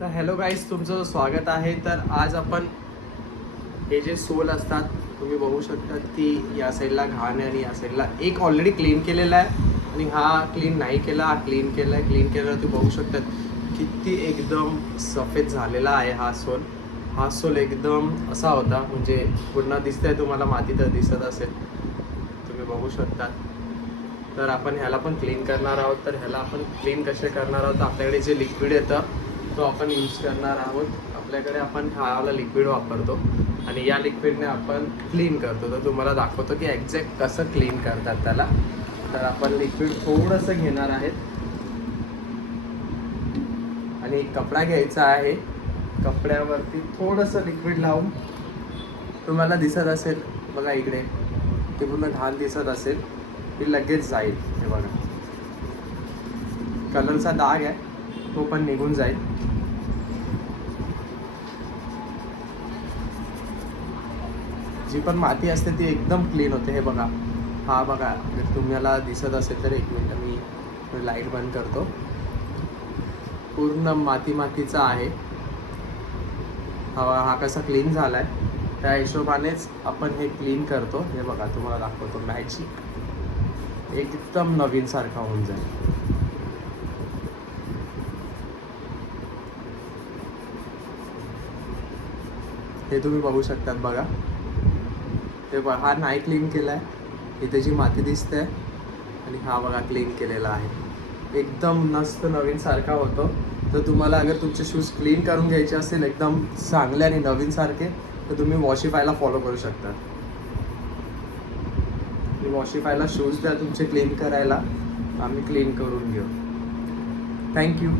तर hello guys, तुमचं स्वागत आहे. तर आज आपण हे जे सोल असतात तुम्ही बघू शकता की या साईडला घाण आहे आणि या साईडला एक ऑलरेडी क्लीन केलेला आहे आणि हा क्लीन नाही केला, हा क्लीन केला आहे. क्लीन केल्यावर तुम्ही बघू शकतात किती एकदम सफेद झालेला आहे हा सोल. हा सोल एकदम असा होता, म्हणजे पूर्ण दिसतंय तुम्हाला, माती तर दिसत असेल, तुम्ही बघू शकता. तर आपण ह्याला पण क्लीन करणार आहोत. तर ह्याला आपण क्लीन कसे करणार आहोत, आपल्याकडे जे लिक्विड येतं तो आपण यूज करणार आहोत. आपल्याकडे आपण ह्याला लिक्विड वापरतो आणि या लिक्विडने आपण क्लीन करतो. तर तुम्हाला दाखवतो की एक्झॅक्ट कसं क्लीन करतात त्याला. तर आपण लिक्विड थोडंसं घेणार आहेत आणि एक कपडा घ्यायचा आहे. कपड्यावरती थोडंसं लिक्विड लावून, तुम्हाला दिसत असेल बघा इकडे, ते पूर्ण घाण दिसत असेल, ती लगेच जाईल. हे बघा, कलरचा डाग आहे तो पण निघून जाईल. जी पण माती असते ती एकदम क्लीन होते. हे बघा, हा बघा, जर तुम्हाला दिसत असेल तर एक मिनटं मी लाईट बंद करतो. पूर्ण मातीचा आहे हा कसा क्लीन झाला आहे त्या हिशोबानेच आपण हे क्लीन करतो. हे बघा, तुम्हाला दाखवतो, मॅजिक एकदम नवीन सारखा होऊन जाईल. हे तुम्ही बघू शकतात बघा. ते बघा, हा नाही क्लीन केला आहे, इथे जी माती दिसते आणि हा बघा क्लीन केलेला आहे. एकदम मस्त नवीन सारखा होतो. तर तुम्हाला अगर तुमचे शूज क्लीन करून घ्यायचे असेल एकदम चांगले आणि नवीन सारखे, तर तुम्ही वॉशिफायला फॉलो करू शकता. वॉशिफायला शूज द्या तुमचे क्लीन करायला, आम्ही क्लीन करून घेऊ. थँक्यू.